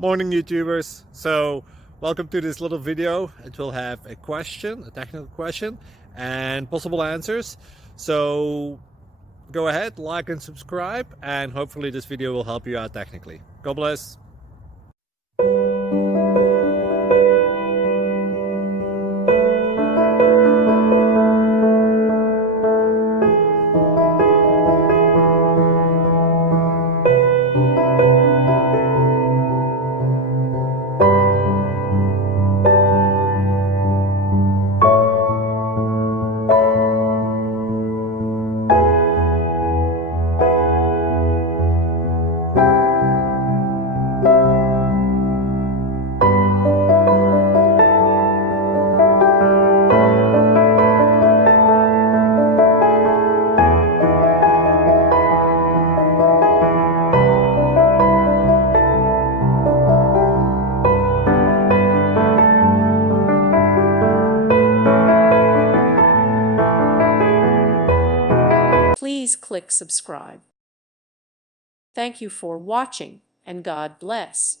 Morning YouTubers. So welcome to this little video. It will have a question, a technical question, and possible answers. So go ahead, like and subscribe, and hopefully this video will help you out technically. God bless. Please click subscribe. Thank you for watching, and God bless.